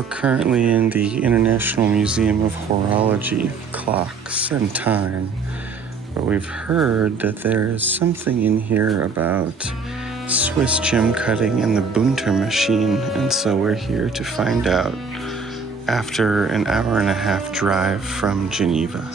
We're currently in the International Museum of Horology, clocks and time, but we've heard that there is something in here about Swiss Gemcutting and the Bunter machine, and so we're here to find out after an hour and a half drive from Geneva.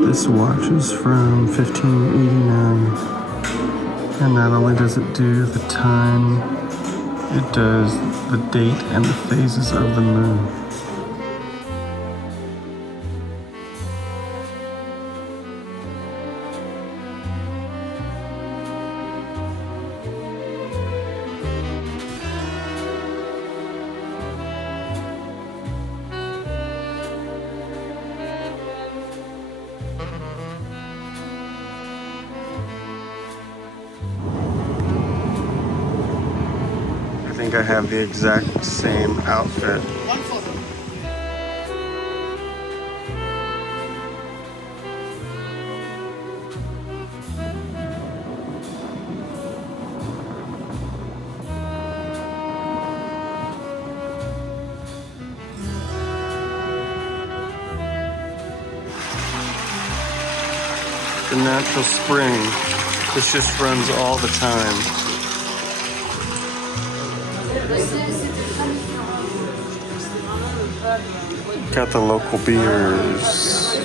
This watch is from 1589, and not only does it do the time, it does the date and the phases of the moon. I think I have the exact same outfit. The natural spring. This just runs all the time. Got the local beers.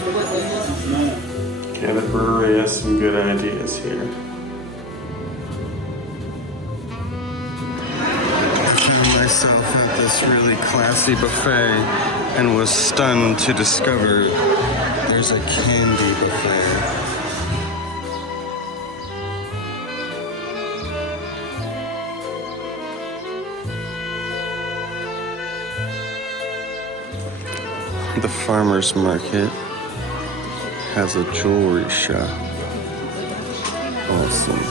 Yeah, the brewery has some good ideas here. I found myself at this really classy buffet and was stunned to discover there's a candy buffet. The farmer's market has a jewelry shop. Awesome.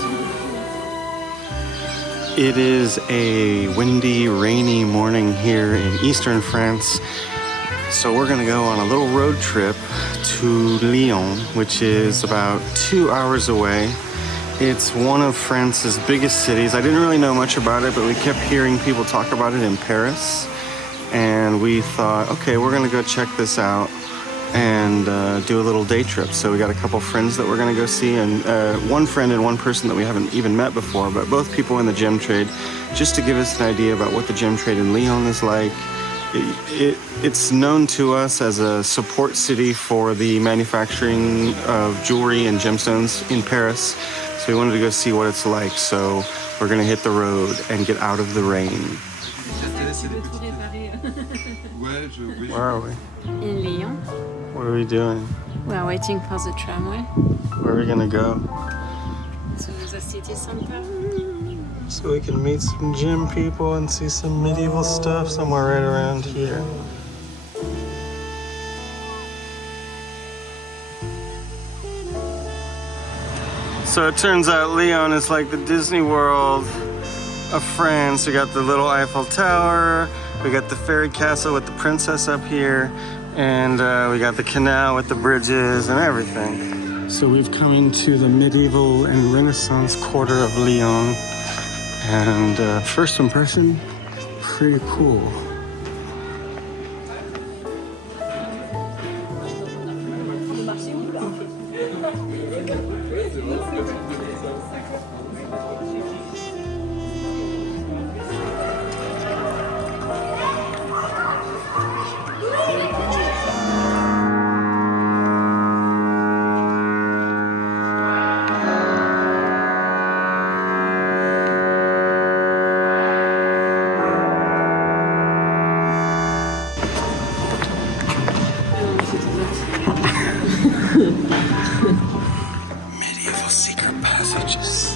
It is a windy, rainy morning here in eastern France. So we're gonna go on a little road trip to Lyon, which is about 2 hours away. It's one of France's biggest cities. I didn't really know much about it, but we kept hearing people talk about it in Paris. And we thought, okay, we're gonna go check this out and do a little day trip. So we got a couple friends that we're gonna go see, and one friend and one person that we haven't even met before, but both people in the gem trade, just to give us an idea about what the gem trade in Lyon is like. It's known to us as a support city for the manufacturing of jewelry and gemstones in Paris. So we wanted to go see what it's like. So we're gonna hit the road and get out of the rain. Where are we? In Lyon. What are we doing? We are waiting for the tramway. Where are we gonna go? To the city center. So we can meet some gem people and see some medieval stuff somewhere right around here. So it turns out Lyon is like the Disney World of France. We got the little Eiffel Tower, we got the fairy castle with the princess up here, and we got the canal with the bridges and everything. So we've come into the medieval and Renaissance quarter of Lyon, and first impression, pretty cool. Medieval secret passages.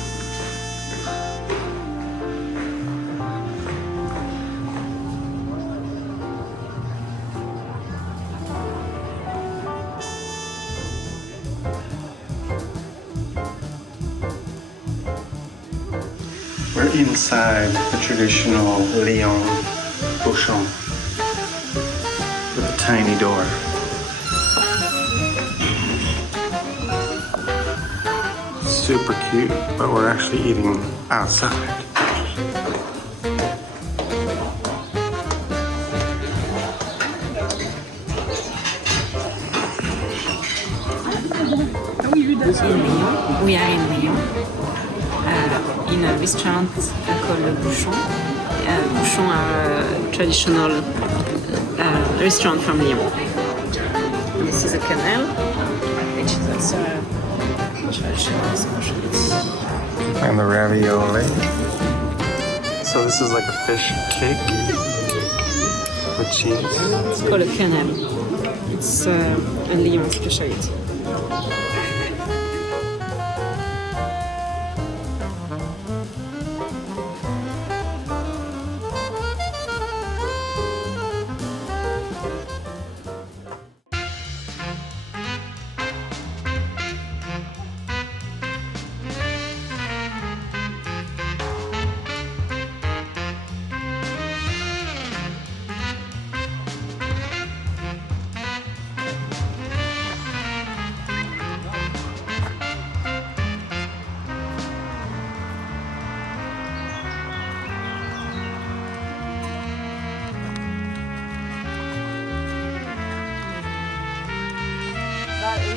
We're inside the traditional Lyon bouchon with a tiny door. Super cute, but we're actually eating outside. In Lyon, we are in Lyon, in a restaurant called Le Bouchon. Bouchon are a traditional restaurant from Lyon. And this is a canal, which is also a traditional specialty. And the ravioli. So this is like a fish cake with cheese. It's called a canal. It's a Lyon specialty.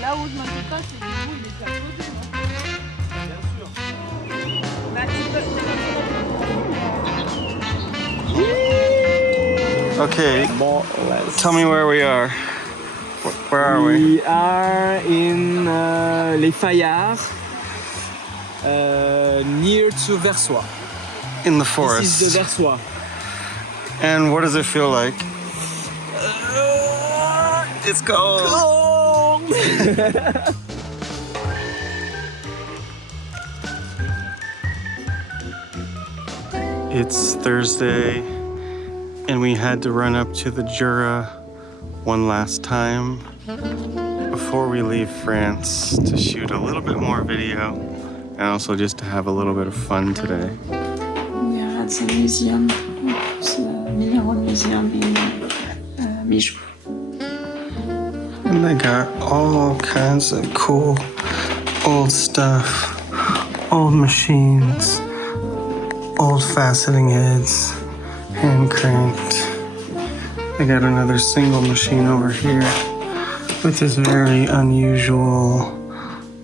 Là où je me dis pas, c'est du coup, il est à côté, non? Bien sûr. Bah, tu peux... Okay, More or less. tell me where we are. Where are we? We are in Les Fayards, near to Versoix. In the This forest. is the Versoix. And what does it feel like? It's cold. It's Thursday, and we had to run up to the Jura one last time before we leave France to shoot a little bit more video and also just to have a little bit of fun today. We are at the museum, it's the Mineral Museum in Jura. And they got all kinds of cool old stuff, old machines, old faceting heads, hand cranked. They got another single machine over here with this very unusual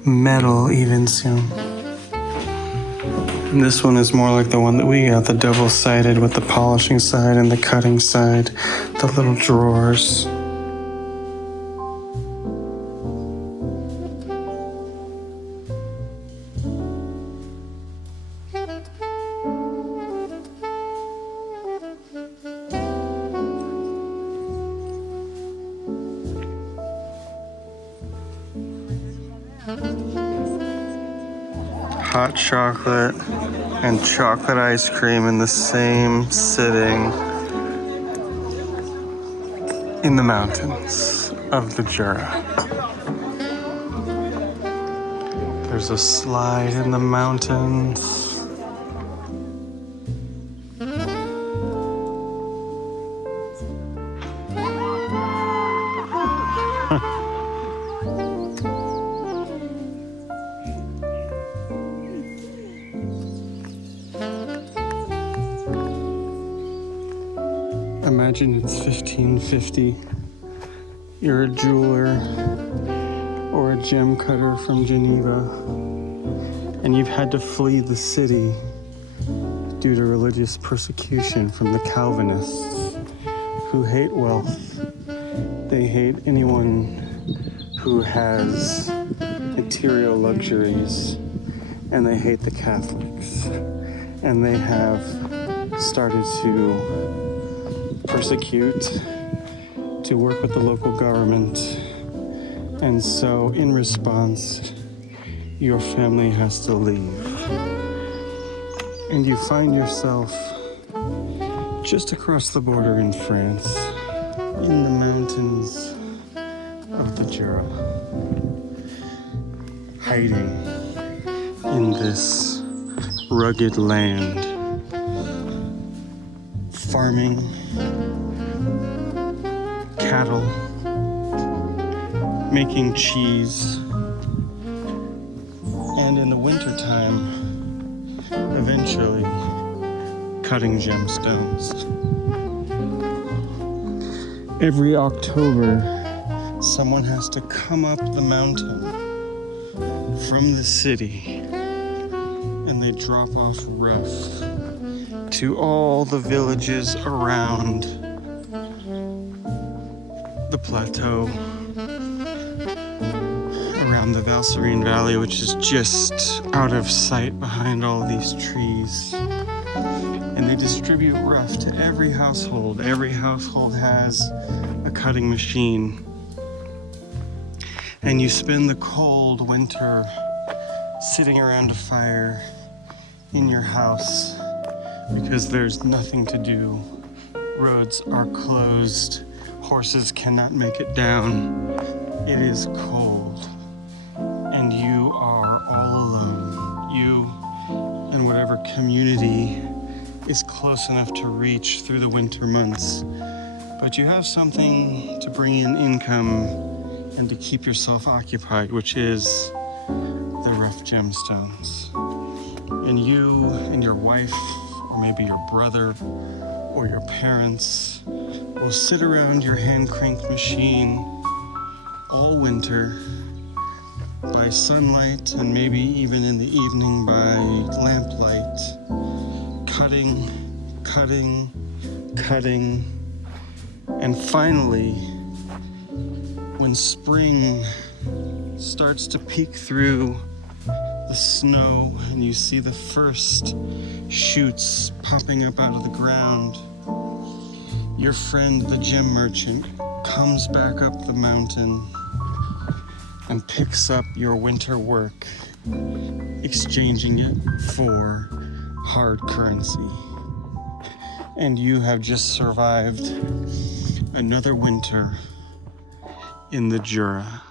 metal even seam. And this one is more like the one that we got, the double-sided with the polishing side and the cutting side, the little drawers. Hot chocolate and chocolate ice cream in the same sitting in the mountains of the Jura. There's a slide in the mountains. Imagine it's 1550. You're a jeweler or a gem cutter from Geneva, and you've had to flee the city due to religious persecution from the Calvinists, who hate wealth. They hate anyone who has material luxuries, and they hate the Catholics. And they have started to persecute, to work with the local government. And so in response, your family has to leave. And you find yourself just across the border in France, in the mountains of the Jura, hiding in this rugged land farming cattle, making cheese, and in the wintertime, eventually cutting gemstones. Every October, someone has to come up the mountain from the city and they drop off rough to all the villages around the plateau, around the Valserine Valley, which is just out of sight behind all these trees. And they distribute rough to every household. Every household has a cutting machine. And you spend the cold winter sitting around a fire in your house because there's nothing to do. Roads are closed. Horses cannot make it down. It is cold. And you are all alone. You and whatever community is close enough to reach through the winter months. But you have something to bring in income and to keep yourself occupied, which is the rough gemstones. And you and your wife, or maybe your brother, or your parents will sit around your hand-cranked machine all winter by sunlight and maybe even in the evening by lamplight, cutting, and finally, when spring starts to peek through the snow and you see the first shoots popping up out of the ground, your friend, the gem merchant, comes back up the mountain and picks up your winter work, exchanging it for hard currency. And you have just survived another winter in the Jura.